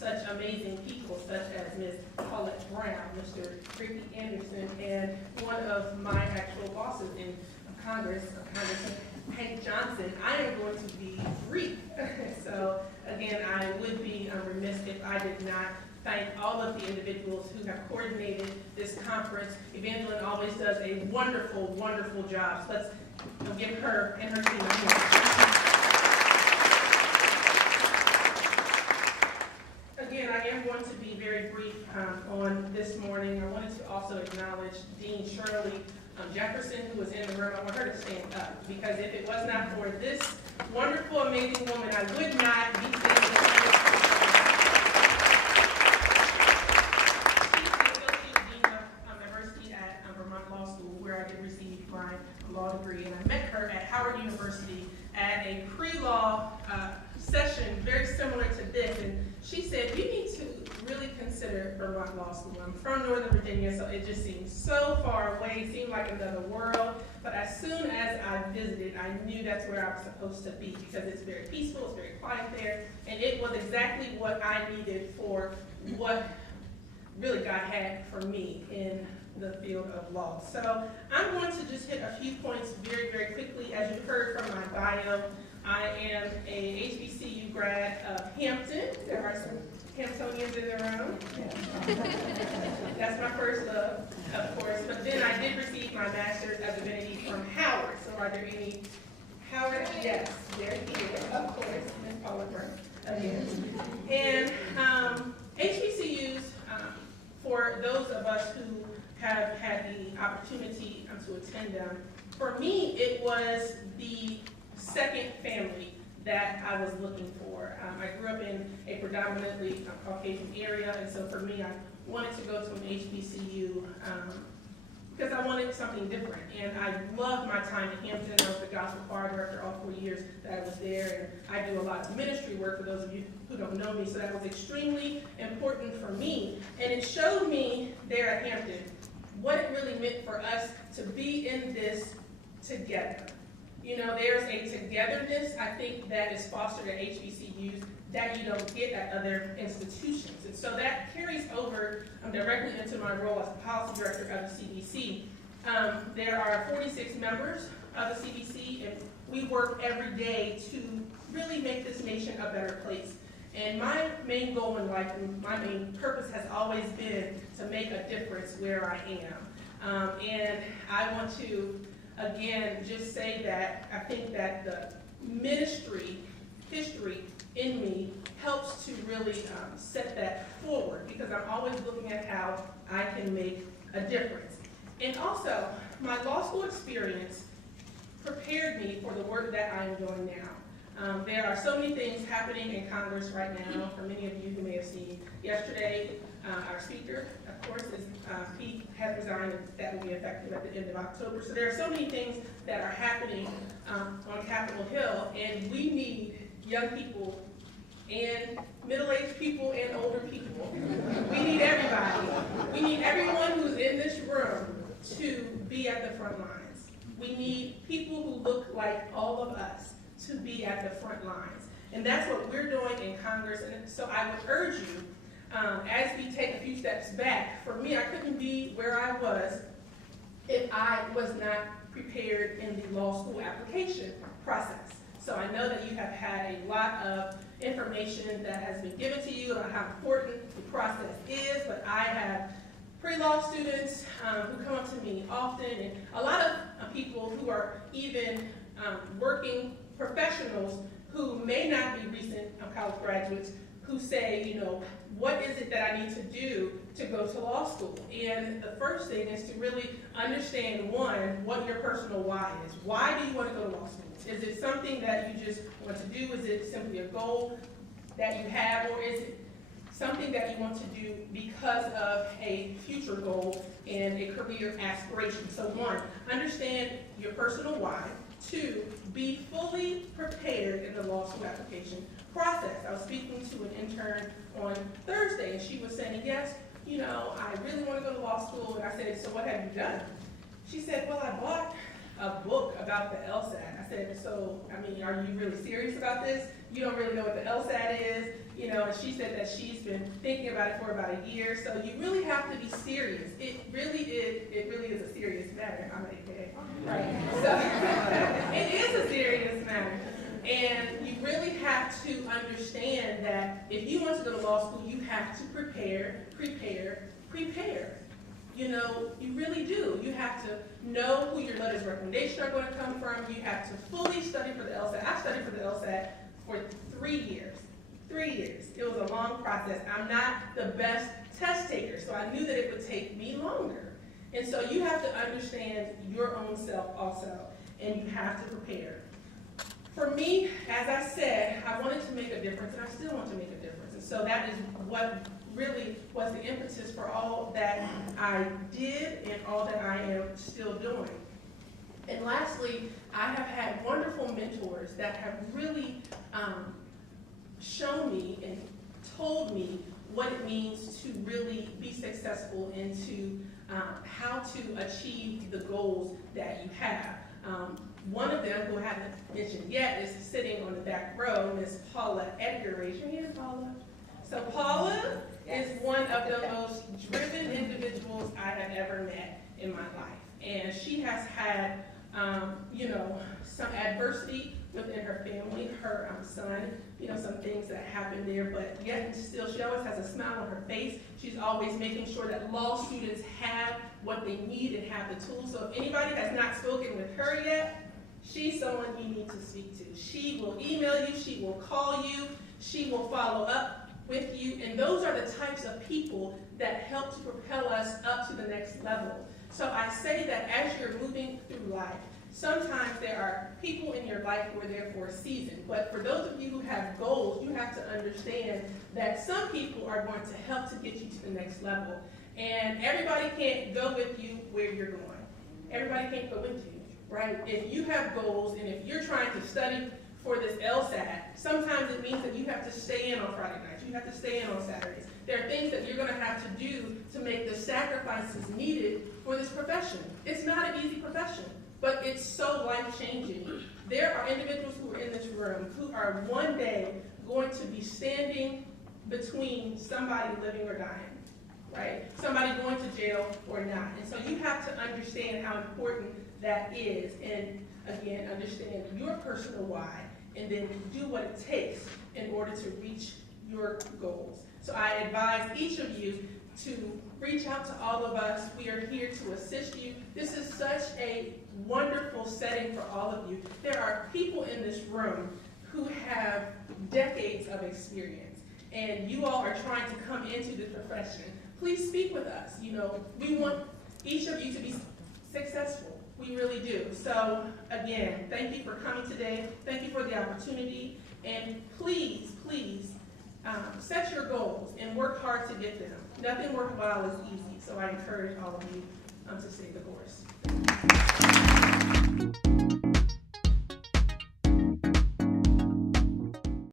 such amazing people, such as Ms. Paulette Brown, Mr. Ricky Anderson, and one of my actual bosses in Congress, Congressman Hank Johnson. I am going to be brief. So again, I would be remiss if I did not thank all of the individuals who have coordinated this conference. Evangeline always does a wonderful, wonderful job. So let's give her and her team a hand. Again, I am going to be very brief on this morning. I wanted to also acknowledge Dean Shirley Jefferson, who was in the room. I want her to stand up, because if it was not for this wonderful, amazing woman, I would not be standing here. She's the Associate Dean of Diversity at Vermont Law School, where I did receive my law degree. And I met her at Howard University at a pre-law session very similar to this. And she said, you need to really consider Vermont Law School. I'm from Northern Virginia, so it just seemed so far away. It seemed like another world. But as soon as I visited, I knew that's where I was supposed to be, because it's very peaceful, it's very quiet there. And it was exactly what I needed for what really God had for me in the field of law. So I'm going to just hit a few points very, very quickly. As you heard from my bio, I am a HBCU grad of Hampton. There are some Hamptonians in the room. That's my first love, of course. But then I did receive my master's of divinity from Howard. So are there any Howard? Yes, there he is, of course, Ms. Paula Brown again. And HBCUs, for those of us who have had the opportunity to attend them, for me it was the second family that I was looking for. I grew up in a predominantly Caucasian area, and so for me, I wanted to go to an HBCU because I wanted something different. And I loved my time in Hampton. I was the gospel choir director all 4 years that I was there, and I do a lot of ministry work for those of you who don't know me, so that was extremely important for me. And it showed me there at Hampton what it really meant for us to be in this together. You know, there's a togetherness, I think, that is fostered at HBCUs that you don't get at other institutions. And so that carries over directly into my role as the policy director of the CBC. There are 46 members of the CBC, and we work every day to really make this nation a better place. And my main goal in life, and my main purpose has always been to make a difference where I am. And I want to again, just say that I think that the ministry history in me helps to really set that forward, because I'm always looking at how I can make a difference. And also, my law school experience prepared me for the work that I am doing now. There are so many things happening in Congress right now. For many of you who may have seen yesterday, our speaker, of course, is he has resigned, and that will be effective at the end of October. So there are so many things that are happening on Capitol Hill, and we need young people and middle-aged people and older people. We need everybody. We need everyone who's in this room to be at the front lines. We need people who look like all of us to be at the front lines. And that's what we're doing in Congress. And so I would urge you, as we take a few steps back, for me, I couldn't be where I was if I was not prepared in the law school application process. So I know that you have had a lot of information that has been given to you about how important the process is, but I have pre-law students who come up to me often, and a lot of people who are even working professionals who may not be recent college graduates, who say, you know, what is it that I need to do to go to law school? And the first thing is to really understand, one, what your personal why is. Why do you want to go to law school? Is it something that you just want to do? Is it simply a goal that you have? Or is it something that you want to do because of a future goal and a career aspiration? So one, understand your personal why. Two, be fully prepared in the law school application process. I was speaking to an intern on Thursday, and she was saying, yes, you know, I really want to go to law school. And I said, so what have you done? She said, well, I bought a book about the LSAT. I said, so, I mean, are you really serious about this? You don't really know what the LSAT is, and she said that she's been thinking about it for about a year. So you really have to be serious. It really is a serious matter. I might say, right? So it is a serious matter. And you really have to understand that if you want to go to law school, you have to prepare. You really do. You have to know who your letters of recommendation are going to come from. You have to fully study for the LSAT. I studied for the LSAT for 3 years. 3 years. It was a long process. I'm not the best test taker, so I knew that it would take me longer. And so you have to understand your own self also, and you have to prepare. For me, as I said, I wanted to make a difference, and I still want to make a difference. And so that is what really was the impetus for all that I did and all that I am still doing. And lastly, I have had wonderful mentors that have really shown me and told me what it means to really be successful and to how to achieve the goals that you have. One of them, who I haven't mentioned yet, is sitting on the back row, Miss Paula Edgar. Raise your hand, Paula. So Paula is one of the most driven individuals I have ever met in my life. And she has had, some adversity within her family, her son, some things that happened there, but yet and still she always has a smile on her face. She's always making sure that law students have what they need and have the tools. So if anybody has not spoken with her yet, she's someone you need to speak to. She will email you, she will call you, she will follow up with you, and those are the types of people that help to propel us up to the next level. So I say that as you're moving through life, sometimes there are people in your life who are there for a season, but for those of you who have goals, you have to understand that some people are going to help to get you to the next level. And everybody can't go with you where you're going. Everybody can't go with you, right? If you have goals and if you're trying to study for this LSAT, sometimes it means that you have to stay in on Friday nights. You have to stay in on Saturdays. There are things that you're going to have to do to make the sacrifices needed for this profession. It's not an easy profession, but it's so life-changing. There are individuals who are in this room who are one day going to be standing between somebody living or dying, right? Somebody going to jail or not. And so you have to understand how important that is, and again, understand your personal why, and then do what it takes in order to reach your goals. So I advise each of you to reach out to all of us. We are here to assist you. This is such a wonderful setting for all of you. There are people in this room who have decades of experience, and you all are trying to come into this profession. Please speak with us. We want each of you to be successful. We really do. So again, thank you for coming today. Thank you for the opportunity. And please, set your goals and work hard to get them. Nothing worthwhile is easy. So I encourage all of you to stay the course.